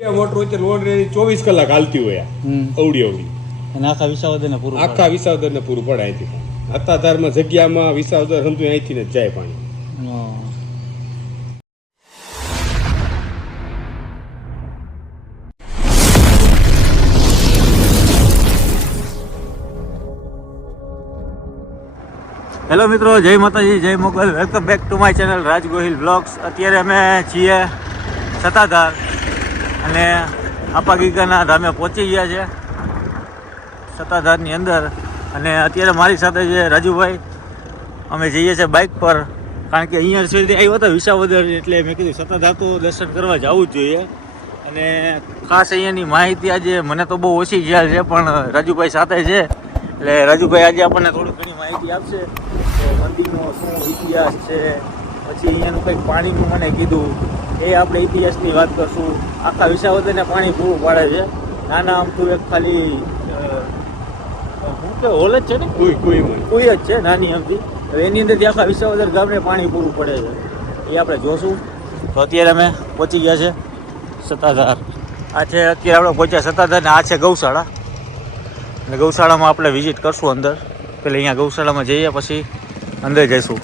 Motor વચ્ચે load ready 24 કલાક હાલતી હોય અવડી અને આખા વિસાવદરને પૂરું આખા વિસાવદરને પૂરું પડે અહીંથી. અત્તાધારમાં જગ્યામાં વિસાવદર હંધુ અહીંથી જ જાય પાણી. હેલો મિત્રો, જય માતાજી, જય Mogal. Welcome back to my channel Raj Gohil blogs. અત્યારે અમે છીએ સત્તાધાર અને આપાગીગાના ધામે પહોંચી ગયા છે સત્તાધારની અંદર. અને અત્યારે મારી સાથે છે રાજુભાઈ. અમે જઈએ છીએ બાઇક પર, કારણ કે અહીંયા સુધી આવ્યો હતો વિસાવદર, એટલે મેં કીધું સત્તાધાર તો દર્શન કરવા જવું જ જોઈએ. અને ખાસ અહીંયાની માહિતી આજે મને તો બહુ ઓછી ખ્યાલ છે, પણ રાજુભાઈ સાથે છે એટલે રાજુભાઈ આજે આપણને થોડી ઘણી માહિતી આપશે કે મંદિરનો શું ઇતિહાસ છે. પછી અહીંયાનું કંઈક પાણીનું મને કીધું, એ આપણે ઇતિહાસની વાત કરશું. આખા વિસાવદરને પાણી પૂરું પાડે છે. નાના આમથું એક ખાલી શું કે હોલ જ છે ને, કોઈ જ છે નાની આમથી, એની અંદરથી આખા વિસાવદર ગામને પાણી પૂરું પડે છે. એ આપણે જોશું. તો અત્યારે અમે પહોંચી ગયા છે સત્તાધાર. આ છે અત્યારે આપણે પહોંચ્યા સત્તાધાર, ને આ છે ગૌશાળા. અને ગૌશાળામાં આપણે વિઝિટ કરશું અંદર. પેલા અહીંયા ગૌશાળામાં જઈએ, પછી અંદર જઈશું.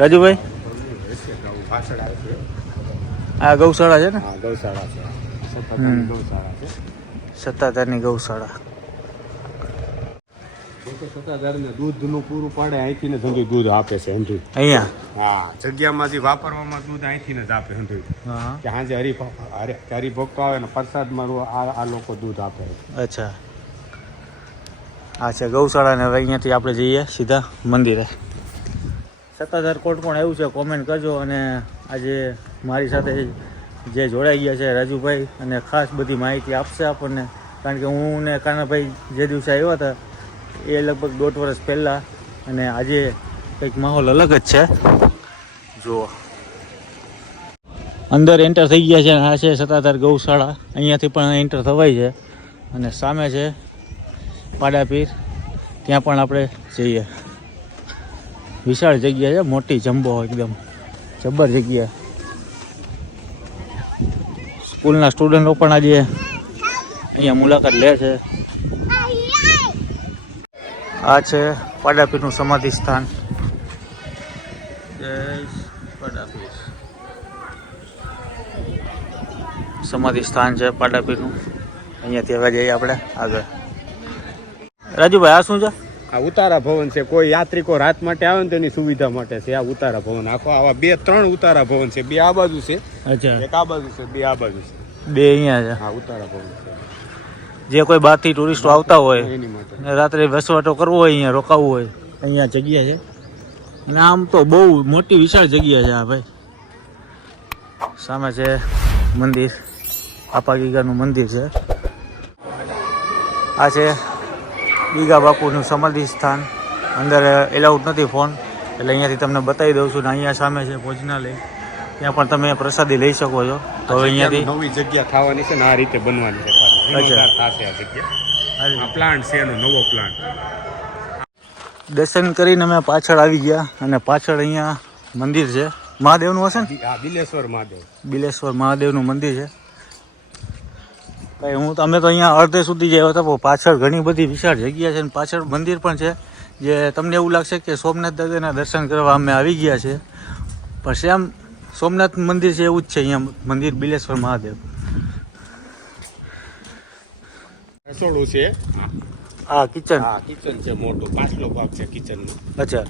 રાજુભાઈ, આ ગૌશાળા છે ને? ગૌશાળા છે, સત્તાધારની ગૌશાળા. સત્તાધારને દૂધનું પૂરું પાડે અહીંથી ને ધંધુ દૂધ આપે છે હંધુ. અહીંયા હા, જગ્યામાંથી વાપરવામાં દૂધ અહીંથી ને જ આપે હંધુ. કે સાંજે હરિભક્તો આવે ને પ્રસાદમાં આ લોકો દૂધ આપે. અચ્છા, આ છે ગૌશાળા. ને હવે અહીંયાથી આપણે જઈએ સીધા મંદિરે. સત્તાધાર કોટ પણ એવું છે, કોમેન્ટ કરજો. અને આજે મારી સાથે જે જોડાઈ ગયા છે રાજુભાઈ, અને ખાસ બધી માહિતી આપશે આપણને. કારણ કે હું ને કાનાભાઈ જે દિવસે આવ્યા હતા એ લગભગ 1.5 વર્ષ પહેલાં, અને આજે કંઈક માહોલ અલગ જ છે. જુઓ, અંદર એન્ટર થઈ ગયા છે. આ છે સત્તાધાર ગૌશાળા. અહીંયાથી પણ એન્ટર થવાય છે. અને સામે છે પાડાપીર, ત્યાં પણ આપણે જઈએ. વિશાળ જગ્યા છે, મોટી જમ્બો, એકદમ જબ્બર જગ્યા. સ્કૂલના સ્ટુડન્ટો પણ આજે અહીંયા મુલાકાત લે છે. આ છે પાડાપીરનું સમાધિ સ્થાન. જય પાડાપીર. સમાધિ સ્થાન છે પાડાપીરનું. અહીંયાથી હવે જઈએ આપણે આગળ. રાજુભાઈ, આ શું છે? આ ઉતારા ભવન છે. કોઈ યાત્રિકો રાત માટે આવે ને તેની સુવિધા માટે છે આ ઉતારા ભવન. આખો આવા 2-3 ઉતારા ભવન છે. 2 આ બાજુ છે, અચ્છા, એક આ બાજુ છે, 2 આ બાજુ છે. 2 અહીંયા છે. હા, ઉતારા ભવન છે. જે કોઈ બહારથી ટુરિસ્ટો આવતા હોય એની માટે ને રાત્રે વસવાટો કરવો હોય, અહીંયા રોકાવું હોય, અહીંયા જગ્યા છે. અને આમ તો બહુ મોટી વિશાળ જગ્યા છે આ ભાઈ. સામે છે મંદિર, આપાગીગાનું મંદિર છે. આ છે ગીગા બાપુનું સમાધિ સ્થાન. અંદર એલાઉડ નથી ફોન, એટલે અહીંયાથી તમને બતાવી દઉં છું. ને અહીંયા સામે છે ભોજનાલય, ત્યાં પણ તમે પ્રસાદી લઈ શકો છો. તો હવે અહીંયાથી નવી જગ્યા થવાની છે ને આ રીતે બનવાની છે. આ પ્લાન્ટ છે, એનો નવો પ્લાન્ટ. દર્શન કરીને અમે પાછળ આવી ગયા, અને પાછળ અહીંયા મંદિર છે મહાદેવનું હશે ને? હા, બિલેશ્વર મહાદેવ. બિલેશ્વર મહાદેવનું મંદિર છે. ભાઈ, અમે તો અહીંયા અડધે સુધી જ આવ્યા હતા, પણ પાછળ ઘણી બધી વિશાળ જગ્યા છે. અને પાછળ મંદિર પણ છે, જે તમને એવું લાગશે કે સોમનાથ દાદાના દર્શન કરવા અમે આવી ગયા છે, પણ સેમ સોમનાથ મંદિર છે એવું જ છે અહીંયા મંદિર, બિલેશ્વર મહાદેવ. રસોડું છે. હા, કિચન. હા, કિચન છે મોટું, પાછલો ભાગ છે કિચનનો. અચ્છા,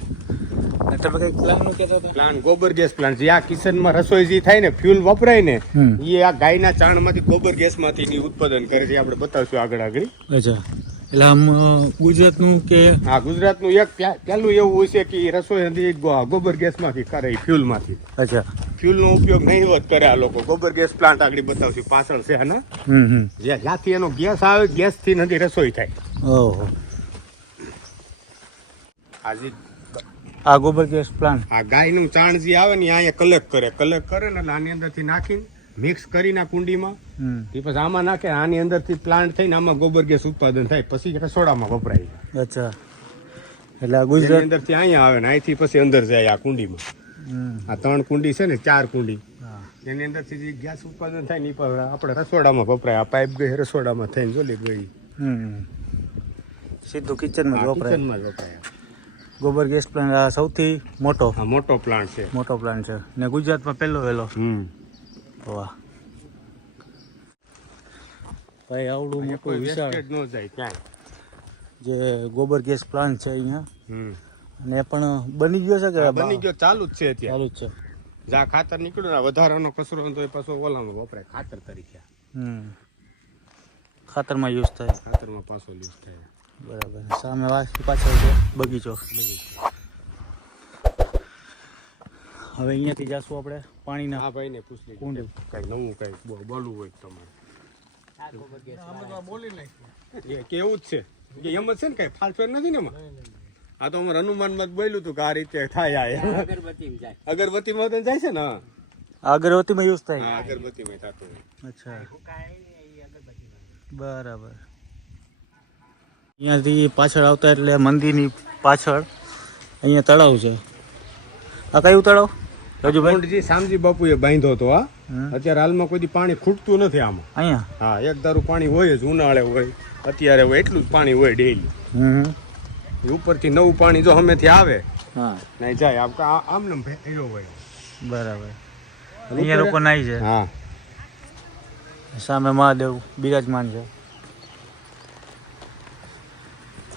અને તમે કંઈક પ્લાનનું કહેતા હતા? પ્લાન્ટ ગોબર ગેસ પ્લાન્ટ છે. આ કિચનમાં રસોઈ જે થાય ને, ફ્યુલ વપરાય ને, એ આ ગાયના ચાણમાંથી ગોબર ગેસમાંથી ઉત્પાદન કરે છે. આપણે બતાવશું આગળ. અચ્છા, એટલે આમ ગુજરાતનું કે? હા, ગુજરાતનું એક પહેલું એવું હોય છે કે રસોઈ ગોબર ગેસમાંથી કરે, ફ્યુલમાંથી. અચ્છા, ફ્યુલનો ઉપયોગ નહીવત કરે આ લોકો. ગોબર ગેસ પ્લાન્ટ આગળ બતાવશું, પાછળ છે આના. જ્યાંથી એનો ગેસ આવે, ગેસથી નથી રસોઈ થાય. ઓહો, આજે આ ગોબર ગેસ પ્લાન્ટ. આ ગાયનું ચાણ જે આવે ને અહીંયા કલેક્ટ કરે ને, એટલે આની અંદરથી નાખીને મિક્સ કરીને કુંડીમાં, પછી આમાં નાખે. આની અંદરથી પ્લાન્ટ થઈને આમાં ગોબર ગેસ ઉત્પાદન થાય, પછી રસોડામાં વપરાય. અચ્છા, એટલે આ ગુજરાત અંદરથી અહીંયા આવે ને અહીંથી પછી અંદર જાય આ કુંડીમાં. આ 3 કુંડી છે ને, 4 કુંડી. એની અંદરથી જે ગેસ ઉત્પાદન થાય ને એ પણ આપણે રસોડામાં વપરાય. આ પાઇપ ગઈ રસોડામાં થઈને જોલી ગઈ સીધું કિચનમાં જ વપરાય. કિચનમાં જ વપરાય. ગોબર ગેસ પ્લાન્ટ આ સૌથી મોટો આ મોટો પ્લાન્ટ છે. મોટો પ્લાન્ટ છે ને ગુજરાતમાં પહેલો વહેલો. વાહ ભાઈ, આવડું મોટું વિશાળ વેસ્ટેજ ન જાય ક્યાંય. જે ગોબર ગેસ પ્લાન્ટ છે અહીંયા, અને એ પણ બની ગયો છે કે બની ગયો, ચાલુ જ છે અત્યારે. ચાલુ જ છે. જ્યાં ખાતર નીકળ્યું ને વધારાનો કચરો હોય તો એ પાછો ઓલામાં વપરાય ખાતર તરીકે. ખાતરમાં યુઝ થાય. ખાતરમાં પાછો યુઝ થાય. બરાબર. સામે પાછળ છે બગીચો. હવે અહીંયાથી જાશું આપણે પાણીના. હા ભાઈને પૂછ લઈએ કુંડ. કઈ નવું કઈ બોલવું હોય તમારે. એ કેવું જ છે કે એમ જ છે ને કઈ ફાલફેર નથી ને એમાં. આ તો અમારે હનુમાનમાં જ બોલ્યું હતું કે આ રીતે થાય. આ અગરબત્તીમાં તો જાય છે ને. અગરબત્તીમાં યુઝ થાય. હા, અગરબત્તીમાં થતું હોય. અચ્છા, બરાબર. અહીંયાથી પાછળ આવતા એટલે મંદિરની પાછળ અહીંયા તળાવ છે. આ કયું તળાવ રાજુભાઈ? કુંડજી શામજી બાપુએ બાંધ્યો હતો. આ અત્યારે હાલમાં કોઈ દી પાણી ખૂટતું નથી આમાં. અહીંયા હા, એક ધારું પાણી હોય જ, ઉનાળે હોય અત્યારે હોય એટલું જ પાણી હોય ડેઈલી. ઉપરથી નવું પાણી જો હમેથી આવે હા નહીં જાય આમને ભેગો હોય. બરાબર. અહીંયા લોકો નાઈ છે. હા, સામે મહાદેવ બિરાજમાન છે.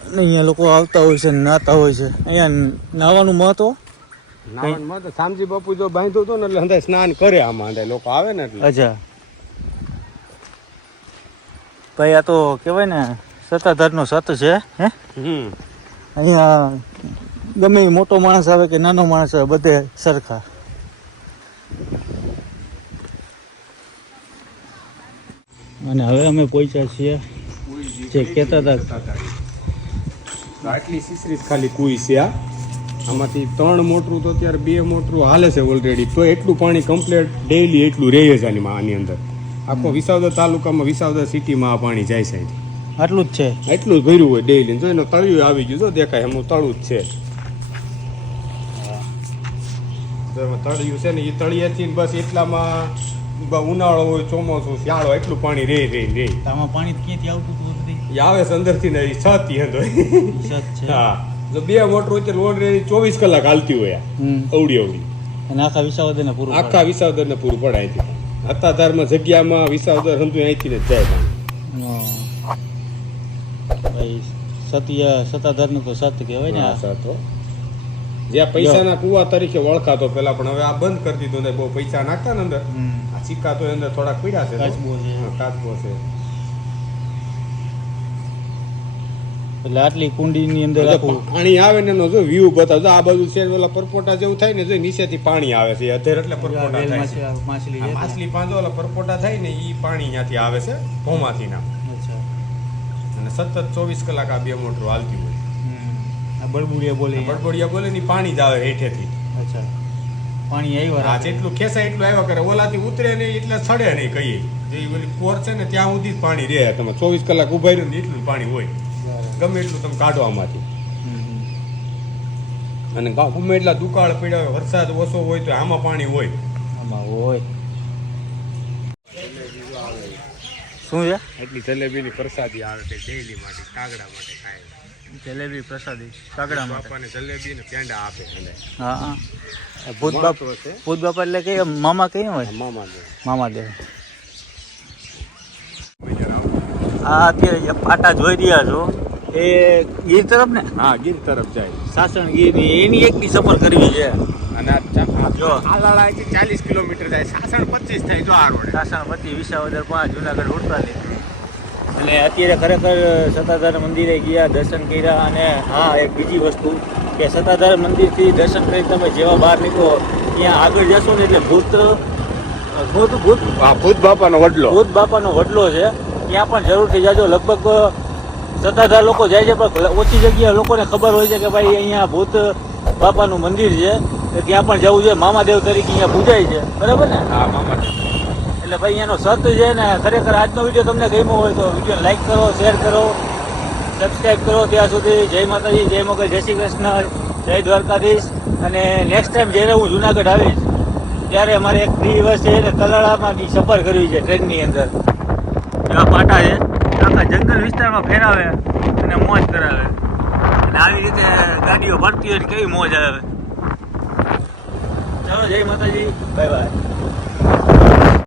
અને અહીંયા લોકો આવતા હોય છે, નાતા હોય છે. અહીંયા નાવાનું મહત્વ. નાવામાં તો શામજી બાપુ જો બાંધ્યો હતો ને એટલે હંધાય સ્નાન કરે આમાં. હંધાય લોકો આવે ને એટલે. અચ્છા ભાઈ, આ તો કહેવાય ને સત્તાધારનો સત છે. હે, અહીંયા ગમે એ મોટો માણસ આવે કે નાનો માણસ આવે, બધે સરખા. અને હવે અમે પહોંચ્યા છીએ જે કહેતા હતા. આટલી સીસરી ખાલી કુઈ છે. આમાંથી 3 મોટરું તો અત્યારે 2 મોટરું હાલે છે ઓલરેડી. તો એટલું પાણી કમ્પ્લીટ ડેઈલી એટલું રહે છે આની અંદર. આખો વિસાવદર તાલુકામાં, વિસાવદર સિટીમાં આ પાણી જાય છે. આટલું જ છે, એટલું જ ભર્યું હોય ડેઈલી. જો એનું તળિયું આવી ગયું, જો દેખાય એમનું તળું જ છે. તળિયું છે ને એ તળિયેથી બસ એટલામાં ઉનાળો હોય, ચોમાસું, શિયાળો એટલું પાણી રે. આમાં પાણી ક્યાંથી આવતું હતું? એ આવે છે અંદરથી ને છત છે. હા, જો 2 મોટર હોય તો રોડ 24 કલાક હાલતી હોય. અવડી અને આખા વિસાવદરને પૂરું આખા વિસાવદરને પૂરું પડે અહીંથી. અત્તાધારમાં જગ્યામાં વિસાવદર હંધુ અહીંથી ને જાય ભાઈ. સત્તાધારનું તો સત કહેવાય ને. તો જ્યાં પૈસાના કુવા તરીકે ઓળખાતો પેલા, પણ હવે આ બંધ કરી દીધું ને. બહુ પૈસા નાખતા ને અંદર. આ સિક્કા તો અંદર થોડાક પીડા છે. કાચબો છે. એટલે આટલી કુંડીની અંદર પાણી આવે ને એનો જો વ્યૂ બતાવો. આ બાજુ છે ઓલા પરપોટા જેવું થાય ને, જો નીચેથી પાણી આવે છે. અધેર એટલે પરપોટા થાય છે. માછલી પાંજો ઓલા પરપોટા થાય ને એ પાણી અહીંયાથી આવે છે ભોમાંથી ના. અને સતત 24 કલાક આ 2 મોટર હાલતી હોય. બળબોડિયા બોલે ને પાણી જ આવે હેઠેથી. અચ્છા, પાણી આવ્યા. હા, જેટલું ખેંચાય એટલું આવ્યા કરે. ઓલાથી ઉતરે નહીં એટલે સડે નહીં. કહીએ જે ઓલી પોર છે ને ત્યાં સુધી જ પાણી રહે. તમે 24 કલાક ઉભા રહ્યું ને એટલું પાણી હોય. ગમે એટલું તમે કાઢો આમાંથી. અને ગમે એટલા દુકાળ પડ્યા હોય, વરસાદ ઓછો હોય તો આમાં પાણી હોય. શું છે? એટલી જલેબીની પ્રસાદી આવે છે ડેઈલી માટે, કાગડા માટે ખાય. જલેબી પ્રસાદી કાગડા માટે. બાપાને જલેબી ને પેંડા આપે. હા, ભૂત બાપા એટલે કે મામા કઈ હોય? મામાદેવ. આ અત્યારે જે પાટા જોઈ રહ્યા છો એ ગીર તરફ ને? હા, ગીર તરફ જાય. સાસણ ગીર એની એકની સફર કરવી છે. અને જો આલાળા 40 કિલોમીટર જાય, સાસણ 25 થાય. જો આ રોડ સાસણ 25, વિસાવદર 5, જુનાગઢ 48. અને અત્યારે ખરેખર સત્તાધાર મંદિરે ગયા, દર્શન કર્યા. અને હા, એક બીજી વસ્તુ કે સત્તાધાર મંદિરથી દર્શન કરી તમે જેવા બહાર નીકળો ત્યાં આગળ જશો ને એટલે ભૂત બાપાનો વડલો છે. ત્યાં પણ જરૂરથી જાજો. લગભગ સત્તાધાર લોકો જાય છે, પણ ઓછી જગ્યાએ લોકોને ખબર હોય છે કે ભાઈ અહીંયા ભૂત બાપાનું મંદિર છે, તો ત્યાં પણ જવું જોઈએ. મામાદેવ તરીકે અહીંયા પૂજાય છે, બરાબર ને? હા, મામાદેવ. એટલે ભાઈ એનો સત છે ને. ખરેખર આજનો વિડીયો તમને ગમ્યો હોય તો વિડીયો લાઈક કરો, શેર કરો, સબસ્ક્રાઈબ કરો. ત્યાં સુધી જય માતાજી, જય મોગલ, જય શ્રી કૃષ્ણ, જય દ્વારકાધીશ. અને નેક્સ્ટ ટાઈમ જ્યારે હું જુનાગઢ આવીશ ત્યારે અમારે એક દિવસ છે ને તલાળામાંથી સફર કરવી છે ટ્રેનની અંદર. એવા પાટા છે આખા જંગલ વિસ્તારમાં ફેરાવે અને મોજ કરાવે. અને આવી રીતે ગાડીઓ ભરતી હોય ને કેવી મોજ આવે. ચાલો જય માતાજી, બાય બાય.